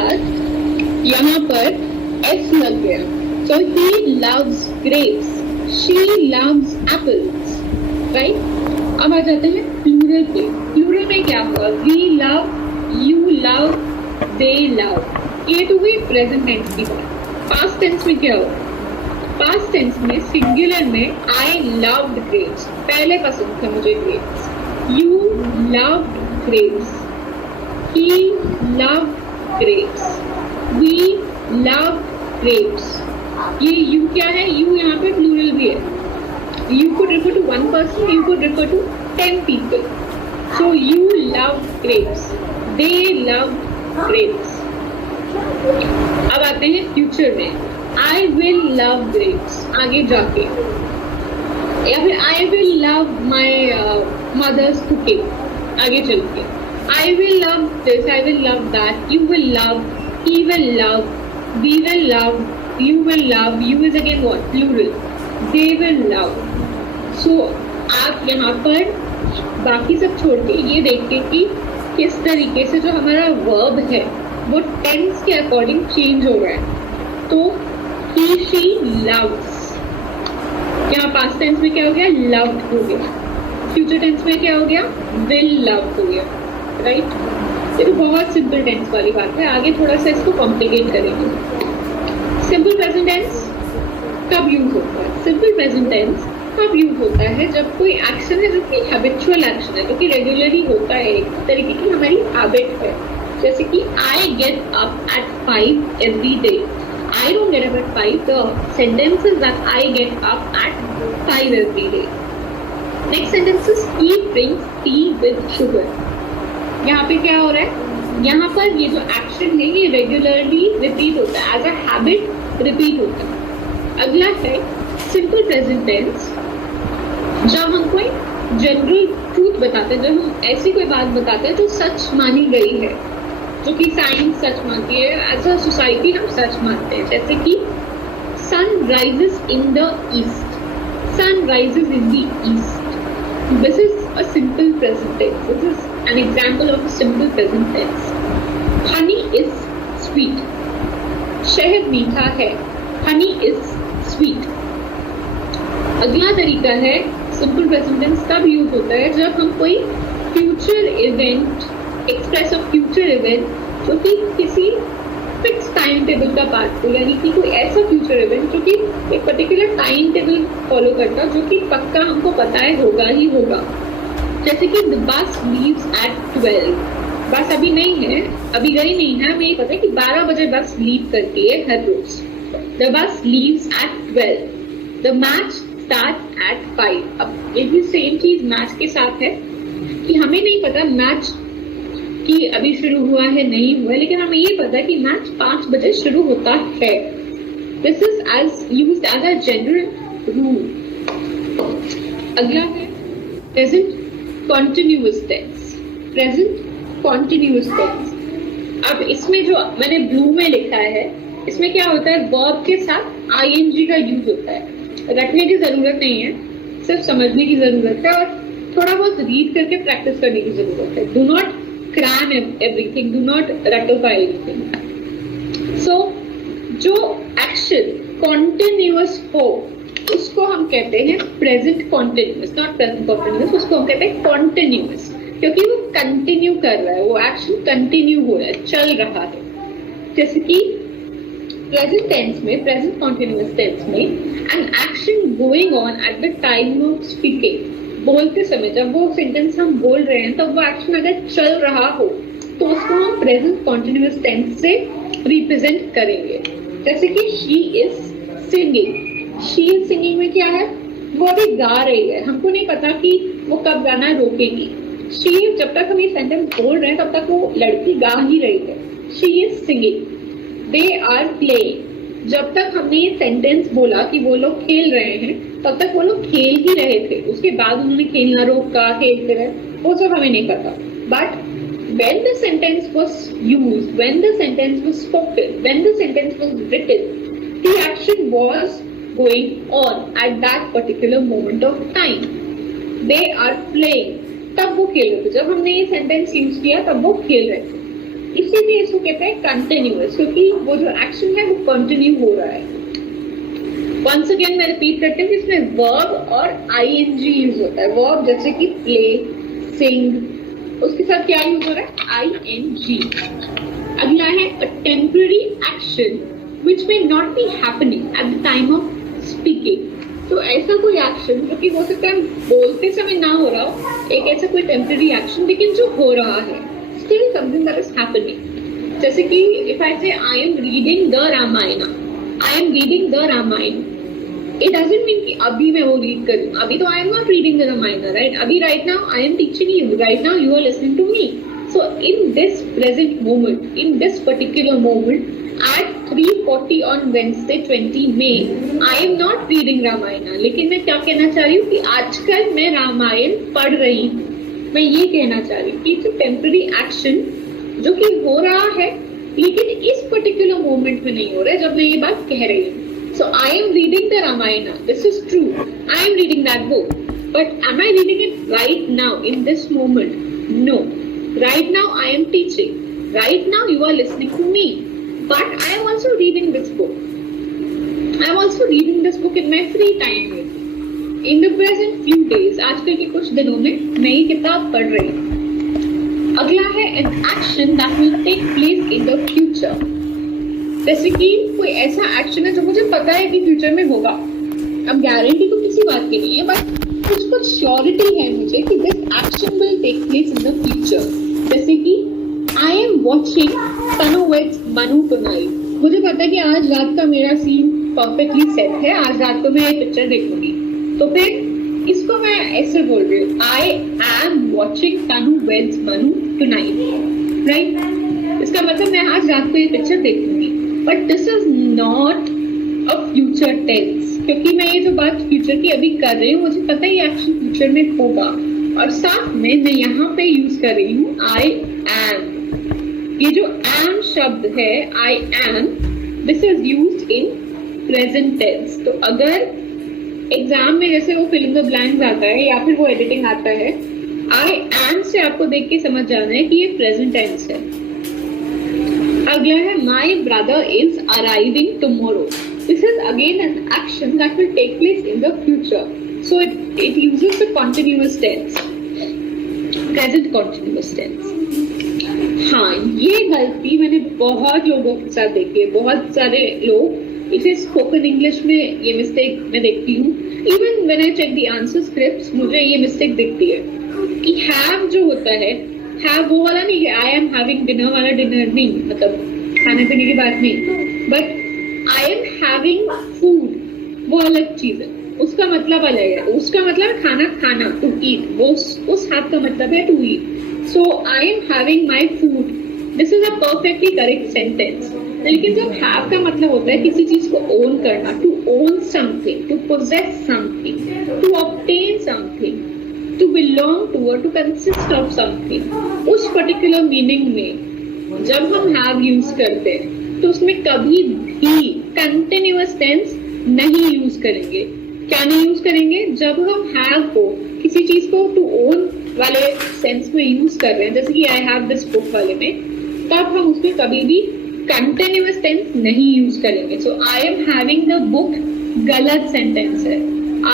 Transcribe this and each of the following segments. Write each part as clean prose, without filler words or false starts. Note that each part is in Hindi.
बाद यहाँ पर S लग गया, so he loves grapes, she loves apples, right? अब आ जाते हैं प्लूरल पे। प्लूरल में क्या होगा? we love, you love, they love। ये तो हुई प्रेजेंट टेंस की बात। पास्ट टेंस में क्या होगा? पास्ट टेंस में सिंगुलर में I loved grapes, पहले पसंद थे मुझे grapes, you loved grapes, he loved grapes, we loved grapes। ये you क्या है? you यहाँ पे प्लूरल भी है। You could refer to one person, you could refer to 10 people. So you loved grapes, they loved grapes। अब आते हैं फ्यूचर में। I will love grapes आगे जाके, या फिर I will love my mother's cooking आगे चल के। I will love this, I will love that, you will love, he will love, we will love, you will love, you is again what? Plural, they will love। So आप यहाँ पर बाकी सब छोड़ के ये देखिए कि किस तरीके से जो हमारा वर्ब है वो टेंस के अकॉर्डिंग चेंज हो रहा है। तो he she loves, यहाँ पास्ट टेंस में क्या हो गया? loved हो गया। फ्यूचर टेंस में क्या हो गया? will love हो गया, राइट? ये तो बहुत सिंपल टेंस वाली बात है। आगे थोड़ा सा इसको कॉम्प्लिकेट करेंगे। सिंपल प्रेजेंट टेंस कब यूज होता है? सिंपल प्रेजेंट टेंस कब यूज होता है? जब कोई एक्शन है जो कि हैबिचुअल एक्शन है, जो कि रेगुलरली होता है, एक तरीके की हमारी हैबिट है। जैसे कि I get up at 5 every day। I don't get up at 5. The sentence is that I get up at 5 every day. Next sentence is he drinks tea with sugar। यहाँ पे क्या हो रहा है? यहाँ पर ये जो एक्शन है ये रेगुलरली रिपीट होता है, एज अ हैबिट रिपीट होता है। अगला है सिंपल प्रेजेंट टेंस। जब हम कोई जनरल ट्रूथ बताते हैं, जब हम ऐसी कोई बात बताते हैं जो सच मानी गई है, जो कि साइंस सच मानती है, एज अ सोसाइटी हम सच मानते हैं। जैसे कि sun rises in the east, sun rises in the east. This is a simple present tense, this is an example of simple present tense. Honey is sweet, शहद मीठा है, हनी इज स्वीट। अगला तरीका है सिंपल प्रेजेंट टेंस तब यूज होता है जब हम कोई future event, express of future event जो कि किसी फिक्स टाइम टेबल का पार्ट हो, यानी कि कोई ऐसा फ्यूचर इवेंट जो कि एक पर्टिकुलर टाइम टेबल फॉलो करता, जो कि पक्का हमको पता है होगा ही होगा। जैसे कि द बस लीव्स एट 12, बस अभी नहीं है, अभी गई नहीं है, हमें ये पता है कि 12 बजे बस लीव करती है हर रोज। The bus leaves at 12, the match start at 5। अब ये भी सेम चीज मैच के साथ है कि हमें नहीं पता मैच कि अभी शुरू हुआ है नहीं हुआ, लेकिन हमें ये पता है कि मैच 5 बजे शुरू होता है। This is as used as a general rule. अगला है present continuous tense. Present continuous tense. अब इसमें जो मैंने ब्लू में लिखा है, इसमें क्या होता है? वर्ब के साथ आईएनजी का यूज होता है। रखने की जरूरत नहीं है, सिर्फ समझने की जरूरत है और थोड़ा बहुत रीड करके प्रैक्टिस करने की जरूरत है। Do not cram everything, do not ratify anything। So जो एक्शन कॉन्टिन्यूअस हो उसको हम कहते हैं present continuous, not present continuous, उसको हम कहते हैं कॉन्टिन्यूअस, क्योंकि वो कंटिन्यू कर रहा है, वो एक्शन कंटिन्यू हो रहा है, चल रहा है। जैसे कि प्रेजेंट टेंस में, प्रेजेंट कॉन्टिन्यूअस टेंस में an action going on at the time of speaking, बोलते समय जब वो सेंटेंस हम बोल रहे हैं तब वो एक्शन अगर चल रहा हो तो उसको हम प्रेजेंट कॉन्टिन्यूअस टेंस से रिप्रेजेंट करेंगे। जैसे कि she is singing, she is singing में क्या है? वो अभी गा रही है, हमको नहीं पता कि वो कब गाना रोकेगी। शी इज, जब तक हम ये सेंटेंस बोल रहे हैं तब तक वो लड़की गा ही रही है, she is singing. They are playing, जब तक हमने ये सेंटेंस बोला कि वो लोग खेल रहे हैं तब तक वो लोग खेल ही रहे थे, उसके बाद उन्होंने खेलना रोका, खेलते रहे, वो सब हमें नहीं पता। But when the sentence was used, when the sentence was spoken, when the sentence was written, the action was going on at that particular moment of time. They are playing, तब वो खेल रहे थे। जब हमने ये सेंटेंस यूज किया तब वो खेल रहे थे। इसीलिए इसको कहते हैं कंटिन्यूअस, क्योंकि वो जो एक्शन है वो कंटिन्यू हो रहा है। वंस अगेन मैं रिपीट करती हूँ, इसमें वर्ब और आईएनजी यूज होता है। वर्ब जैसे कि प्ले, सिंग, उसके साथ क्या यूज हो रहा है? आईएनजी। अगला है a temporary action which may not be happening at the time of speaking. तो ऐसा कोई एक्शन जो कि हो सकता है बोलते समय ना हो रहा हो, एक ऐसा कोई टेम्पररी एक्शन लेकिन जो हो रहा है, still something that is happening. जैसे कि if I say I am reading the Ramayana, I am reading the Ramayana, it doesn't mean कि अभी मैं वो रीड कर रही हूँ। अभी तो I am not reading the Ramayana, right? अभी right now I am teaching you, right now you are listening to me. So in this present moment, in this particular moment, at 3:40 on Wednesday 20 May, I am not reading Ramayana. लेकिन मैं क्या कहना चाह रही हूँ कि आजकल मैं रामायण पढ़ रही हूँ। मैं ये कहना चाह रही हूँ कि it's a temporary action जो कि हो रहा है, लेकिन इस particular moment में नहीं हो रहा है जब मैं ये बात कह रही हूँ। So I am reading the Ramayana. This is true. I am reading that book. But am I reading it right now in this moment? No. Right now I am teaching. Right now you are listening to me. But I am also reading this book. I am also reading this book in my free time. In the present few days, आजकल के कुछ दिनों में मैं ये किताब पढ़ रही हूँ। अगला है an action that will take place in the future. जैसे कि कोई ऐसा एक्शन है जो मुझे पता है कि फ्यूचर में होगा। अब गारंटी तो किसी बात की नहीं है, बट कुछ श्योरिटी है मुझे कि this action will take place in the future. जैसे कि I am watching Tanu weds Manu tonight. मुझे पता है कि आज रात का मेरा सीन परफेक्टली सेट है, आज रात को मैं ये पिक्चर देखूंगी। तो फिर इसको मैं ऐसे बोल रही हूँ, I am watching Tanu weds Manu tonight, right? इसका मतलब मैं आज रात को ये पिक्चर देखूंगी। But this is not a future tense, क्योंकि मैं ये जो बात फ्यूचर की अभी कर रही हूँ, मुझे पता है ये एक्शन फ्यूचर में होगा। और साथ में मैं यहाँ पे यूज कर रही हूँ आई एम। ये जो एम शब्द है, I am, this is used in present tense. तो अगर एग्जाम में जैसे वो फिल इन द ब्लैंक्स आता है या फिर वो एडिटिंग आता है, आई एम से आपको देख के समझ जाना है कि ये प्रेजेंट टेंस है। अगला है my brother is arriving tomorrow. This is again an action that will take place in the future, so it uses the continuous tense, present continuous tense. हाँ, ये गलती मैंने बहुत लोगों के साथ देखी है। बहुत सारे लोग इसे स्पोकन इंग्लिश में ये मिस्टेक मैं देखती हूँ। Even when I check the answer scripts, मुझे ये मिस्टेक दिखती है कि हैव जो होता है, हैव वो वाला नहीं है, आई एम हैविंग डिनर वाला डिनर नहीं, मतलब खाने पीने की बात नहीं। But I am having food वो अलग चीज है, उसका मतलब अलग है। उसका मतलब खाना खाना, टू ईट, वो उस हैव का मतलब है to eat. So I am having my food, this is a perfectly correct sentence. लेकिन जब हैव का मतलब होता है किसी चीज को ओन करना, to own something, to possess something, to obtain something, to belong to or to consist of something, उस particular meaning में जब हम have use करते हैं तो उसमें कभी भी continuous tense नहीं use करेंगे। क्या नहीं use करेंगे? जब हम have को किसी चीज को to own वाले sense में use कर रहे हैं, जैसे कि I have this book वाले में, तब हम उसमें कभी भी continuous tense नहीं use करेंगे। So I am having the book गलत sentence है,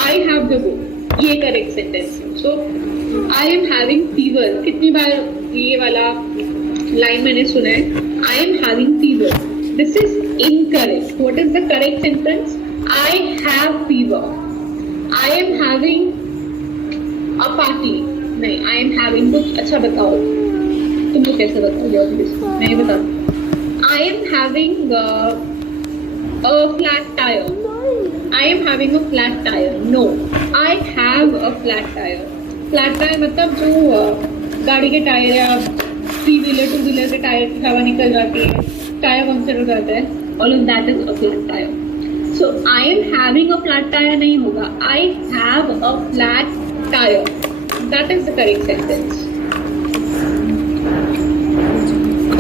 I have the book ये करेक्ट सेंटेंस है। So I am having fever, कितनी बार ये वाला लाइन मैंने सुना है, I am having fever, this is incorrect. What is the correct sentence? I have fever, I am having a party, नहीं, आई एम हैविंग कुछ अच्छा बताओ, तुम लोग कैसे बताओगे? मैं बताऊँ, आई am having a flat tyre, I am having a flat tire. No, I have a flat tire. Flat tire मतलब जो गाड़ी के टायर या 3 व्हीलर 2 व्हीलर के टायर की हवा निकल जाती है, टायर पंक्चर हो जाता है, all of that is a flat tire. So I am having a flat tire नहीं होगा, I have a flat tire. That is the correct sentence.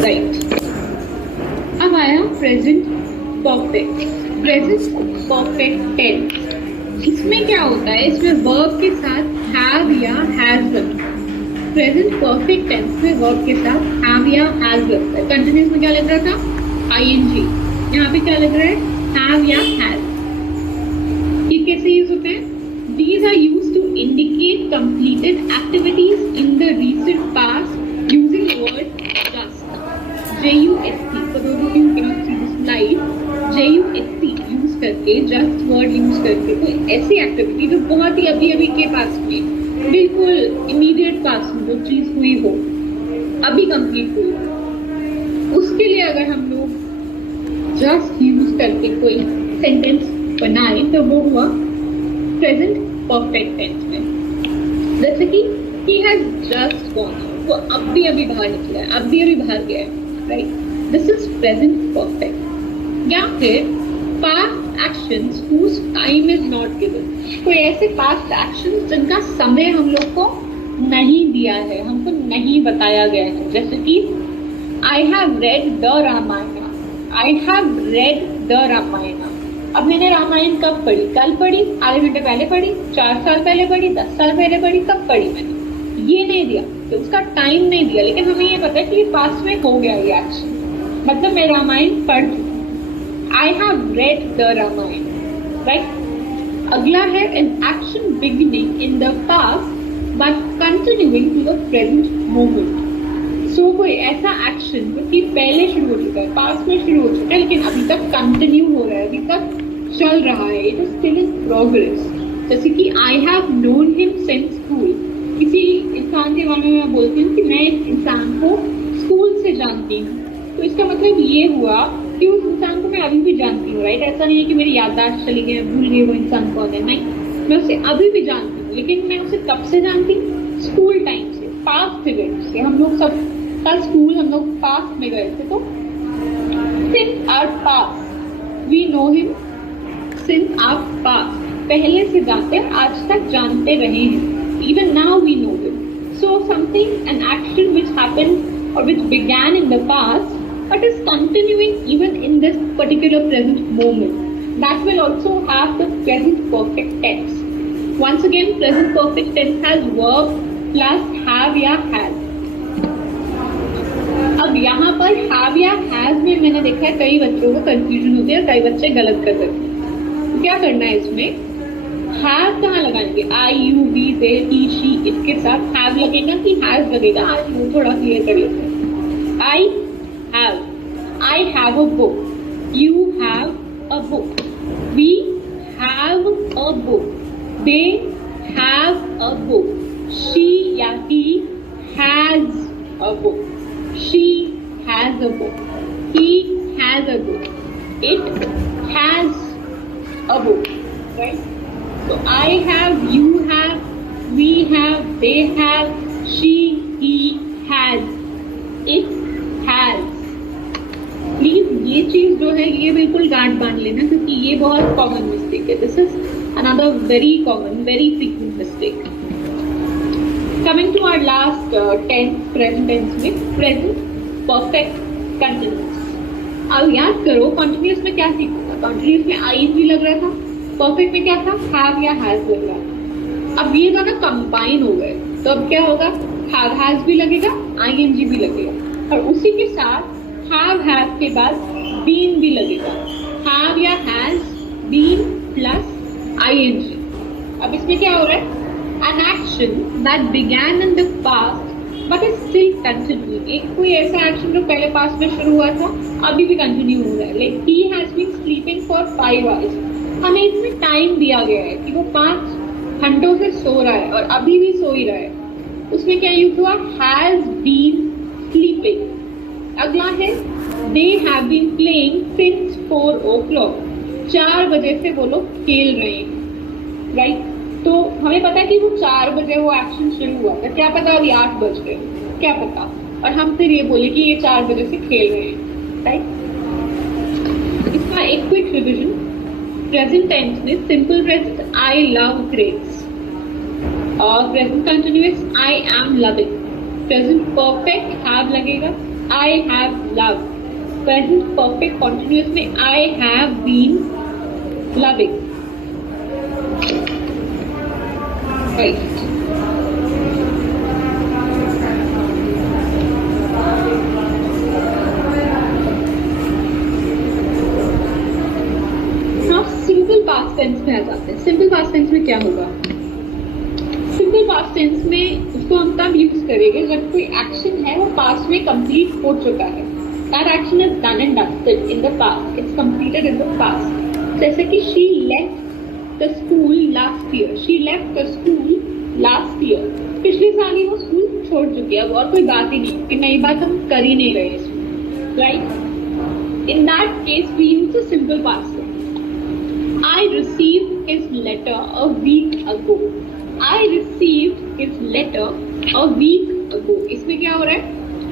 Right. अब आया present perfect. Present perfect tense. इसमें क्या होता है? इसमें वर्ब के साथ हैव या हैज बना। प्रेजेंट परफेक्ट टेंस में वर्ब के साथ हैव या हैज लगता है। कंटिन्यूस में क्या लग रहा था? आईएनजी। यहाँ पे क्या लग रहा है? हैव या हैज। ये कैसे यूज होते हैं? These are used to indicate completed activities in the recent past using word just. J-U-S-T. For those of you who cannot see the slide, J-U-S-T use करके, just word यूज करके कोई ऐसी एक्टिविटी जो बहुत ही अभी अभी के पास में, बिल्कुल इमीडिएट पास में जो चीज हुई हो, अभी कंप्लीट हुई हो, उसके लिए अगर हम लोग जस्ट यूज करके कोई सेंटेंस बनाए तो वो हुआ प्रेजेंट परफेक्ट टेंस में। जैसे कि he has just gone out, वो अभी अभी बाहर निकला है, अभी अभी बाहर गया है, right? This is present perfect. या फिर past actions whose time is not given, कोई ऐसे पास्ट एक्शंस जिनका समय हम लोग को नहीं दिया है, हमको नहीं बताया गया है। जैसे कि I have read the Ramayan, I have read the Ramayan. अब मैंने रामायण कब पढ़ी? कल पढ़ी, आधे घंटे पहले पढ़ी, 4 साल पहले पढ़ी, 10 साल पहले पढ़ी, कब पढ़ी मैंने? ये नहीं दिया, तो उसका टाइम नहीं दिया, लेकिन हमें ये पता है कि ये पास्ट में हो गया ये एक्शन, मतलब मैं रामायण पढ़ चुकी। I have read the Ramayan, right? अगला है an action beginning in the past but continuing to the present moment. So कोई ऐसा एक्शन जो कि पहले शुरू हो चुका है, पास्ट में शुरू हो चुका है, लेकिन अभी तक कंटिन्यू हो रहा है, अभी तक चल रहा है, it is still in progress. जैसे कि I have known him since school. किसी इंसान के बारे में मैं बोलती हूँ कि मैं इस इंसान को स्कूल से जानती हूँ, तो इसका मतलब ये हुआ कि उस इंसान को मैं अभी भी जानती हूँ, राइट? ऐसा नहीं है कि मेरी याददाश्त चली गई, भूल गई वो इंसान कौन है, नहीं, मैं उसे अभी भी जानती हूँ। लेकिन मैं उसे कब से जानती हूँ? स्कूल टाइम से, पास्ट इवेंट से। हम लोग सब कल स्कूल हम लोग पास्ट में गए थे, तो since our past we know him, since our past पहले से जानते हैं, आज तक जानते रहे हैं, even now we know him. So something, an action which happened और which began in the past but is continuing even in this particular present moment, that will also have the present perfect tense. Once again present perfect tense has verb plus have या हैज। अब यहाँ पर हैव या हैज में मैंने देखा है कई बच्चों को कंफ्यूजन होती है, कई बच्चे गलत कर देते हैं। तो क्या करना है इसमें? हैव कहाँ लगाएंगे? I, you, we, they, he, she, इसके साथ हैव लगेगा कि हैज लगेगा? आज वो थोड़ा क्लियर कर लेते हैं। I have a book, you have a book, we have a book, they have a book, she या he has a book, she has a book, he has a book, it has a book, right? So I have, you have, we have, they have, she, he has, it has. Please ये चीज जो है ये बिल्कुल गांठ बांध लेना, क्योंकि ये बहुत कॉमन मिस्टेक है। This is another very common, very frequent mistake. Coming to our last tense, present tense में प्रेजेंट परफेक्ट कंटिन्यूस। अब याद करो कॉन्टिन्यूस में क्या सीखा था? कॉन्टिन्यूस में आईएनजी लग रहा था, परफेक्ट में क्या था? हैव या हैज लग रहा था। अब ये दोनों कंबाइन हो गए, तो अब क्या होगा? हैव हैज भी लगेगा, आईएनजी भी लगेगा, और उसी के साथ हैव हैज के बाद बीन भी लगेगा। हैव या हैज बीन प्लस आईएनजी। अब इसमें क्या हो रहा है? An action that began in the past but is still continuing। एक कोई ऐसा एक्शन जो पहले पास्ट में शुरू हुआ था अभी भी कंटिन्यू हो रहा है। Like he has been sleeping for 5 hours। हमें इसमें टाइम दिया गया है कि वो 5 घंटों से सो रहा है और अभी भी सो ही रहा है। उसमें क्या यूज हुआ? has been sleeping। अगला है they have been playing since 4 o'clock। 4 बजे से वो लोग खेल रहे हैं, राइट? तो हमें पता है कि वो 4 बजे वो एक्शन शुरू हुआ था, क्या पता अभी 8 बज गए, क्या पता, और हम फिर ये बोले कि ये 4 बजे से खेल रहे हैं, राइट? इसका एक क्विक रिविजन। प्रेजेंट टेंस में simple present I love grapes, और present continuous I am loving. Present perfect have लगेगा, I have love. Present perfect continuous में I have been loving, right? आ जाते हैं। सिंपल पास्ट टेंस में क्या होगा? सिंपल पास्ट टेंस में उसको हम तब यूज करेंगे जब कोई एक्शन है वो पास्ट में कंप्लीट हो चुका है। That action is done and dusted in the past. It's completed in the past. जैसे कि she left the school last year. She left the school last year. पिछले साल ही वो स्कूल छोड़ चुकी है, अब और कोई बात ही नहीं कि नई बात हम कर ही नहीं रहे इसमें, right? In that case, we use a simple past tense. I received his letter a week ago. I received his letter a week ago. इसमें क्या हो रहा है?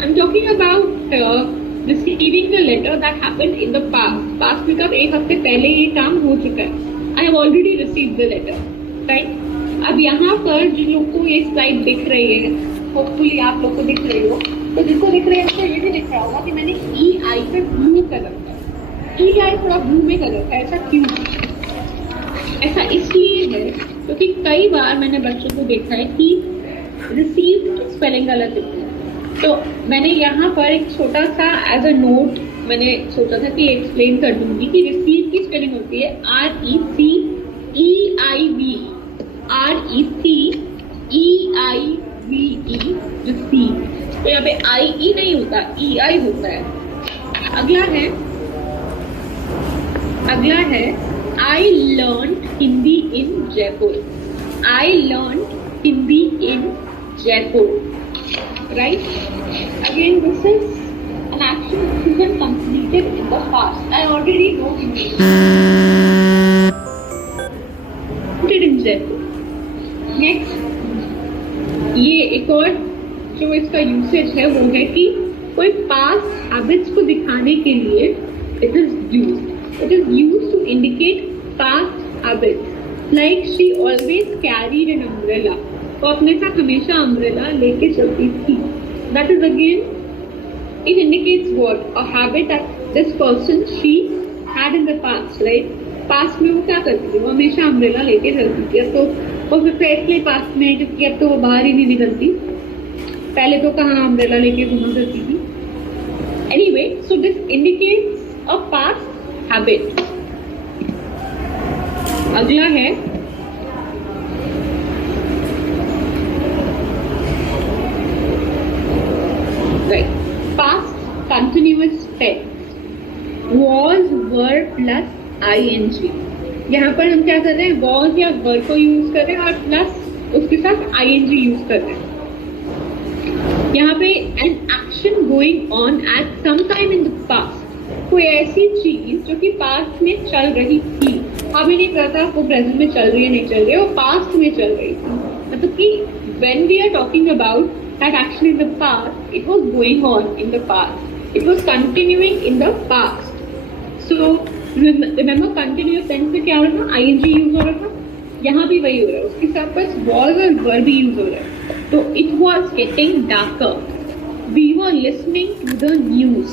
I'm talking about receiving the letter that happened in the past. Past में कब? एक हफ्ते पहले ये काम हो चुका है. I have already received the letter, right? अब यहाँ पर जिन लोगों को ये स्लाइड दिख रही है, होपफुली आप लोग को दिख रही हो, तो जिनको दिख रही है उसको ये भी दिख रहा होगा कि मैंने EI पे ब्लू कर रखा है. EI थोड़ा ब्लू में कर रखा है. ऐसा क्यों? ऐसा इसलिए है क्योंकि कई बार मैंने बच्चों को देखा है कि रिसीव्ड की स्पेलिंग गलत लिखते हैं. तो मैंने यहाँ पर एक छोटा सा एज अ नोट मैंने सोचा था कि एक्सप्लेन कर दूंगी कि रिसीव की स्पेलिंग होती है RECEIV. RECEIVE receive. तो यहाँ पे IE नहीं होता, EI होता है. अगला है I learned Hindi in Jaipur. I learned Hindi in Jaipur. Right? Again, this is an action which has been completed in the past. I already know Hindi. Put it in Jaipur. Next, ये एक और जो इसका यूसेज है वो है कि कोई पास्ट हैबिट्स को दिखाने के लिए it is used to indicate past habits. Like she always carried an umbrella. वो अपने साथ हमेशा अम्ब्रेला लेके चलती थी. That is again, it indicates what? A habit that this person she had in the past, right? Past में वो क्या करती थी? वो हमेशा अम्ब्रेला लेके चलती थी. अब तो वो फिर इसलिए पास्ट में है क्योंकि अब तो वो बाहर ही नहीं निकलती. पहले तो कहाँ अम्ब्रेला लेके घूमा करती थी. Anyway, so this indicates a past habit. अगला है past continuous tense. Was, were plus ing. यहाँ पर हम क्या कर रहे हैं? was या were को यूज कर रहे हैं और प्लस उसके साथ ing यूज कर रहे हैं. यहाँ पे an action going on at some time in the past. कोई ऐसी चीज जो कि पास्ट में चल रही थी, हमें नहीं पता वो प्रेजेंट में चल रही है नहीं चल रही है, वो पास्ट में चल रही थी. मतलब कि when we are talking about that action in the past, it was going on in the past. It was continuing in the past. So remember continuous tense में क्या हो रहा था? ing यूज हो रहा था. यहाँ भी वही हो रहा है. उसके साथ बस was और were भी यूज हो रहा है. तो it was getting darker. We were listening to the news.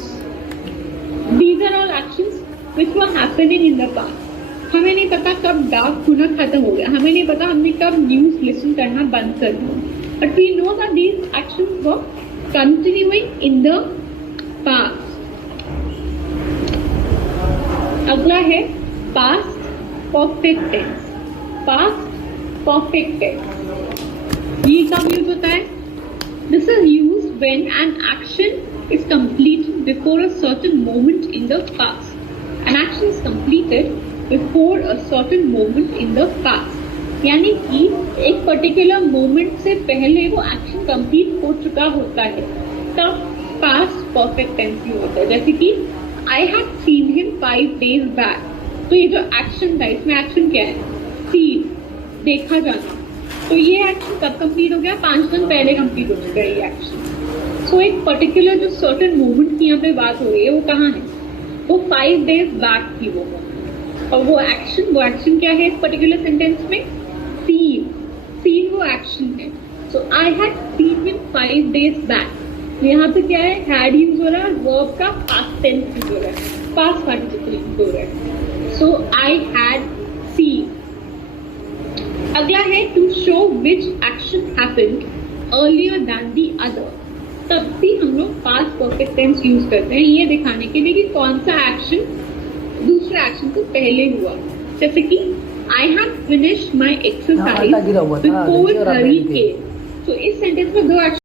These are all actions which were happening in the past. हमें नहीं पता कब डार्क होना खत्म हो गया. हमें नहीं पता हमने कब न्यूज लिसन करना बंद कर दिया. But we know that these actions were continuing in the past. अगला है past perfect tense. Past perfect tense. ये कब यूज होता है? This is used when an action is completed before a certain moment in the past. An action is completed before a certain moment in the past. यानी कि एक पर्टिकुलर मोमेंट से पहले वो एक्शन कंप्लीट हो चुका होता है, तब पास्ट परफेक्ट टेंस यूज होता है. जैसे कि आई had seen him 5 days back. तो ये जो एक्शन था, इसमें एक्शन क्या है? सीन, देखा जाना. तो ये एक्शन कब कंप्लीट हो गया? 5 दिन पहले कंप्लीट हो चुका है ये एक्शन. सो एक पर्टिकुलर जो सर्टेन मोमेंट की यहाँ पे बात हो रही है वो कहाँ है? वो 5 days बैक थी वो. और वो एक्शन क्या है इस पर्टिकुलर सेंटेंस में? सीन वो एक्शन है. So I had seen him 5 days back. यहाँ पे क्या है? हैड यूज हो रहा है, वर्ब का पास्ट टेंस यूज हो रहा है, पास्ट पार्टिसिपल यूज हो रहा है. So I had seen. अगला है to show which action happened earlier than the other. तब भी हम लोग पास्ट परफेक्ट टेंस यूज करते हैं ये दिखाने के लिए कि कौन सा एक्शन दूसरे एक्शन से पहले हुआ. जैसे कि आई हैव फिनिश्ड माई हाँ, एक्सरसाइज आटा गिरा हुआ था, बिफोर देखिए, और आप हरी बैठ गए। केम। तो इस सेंटेंस में दो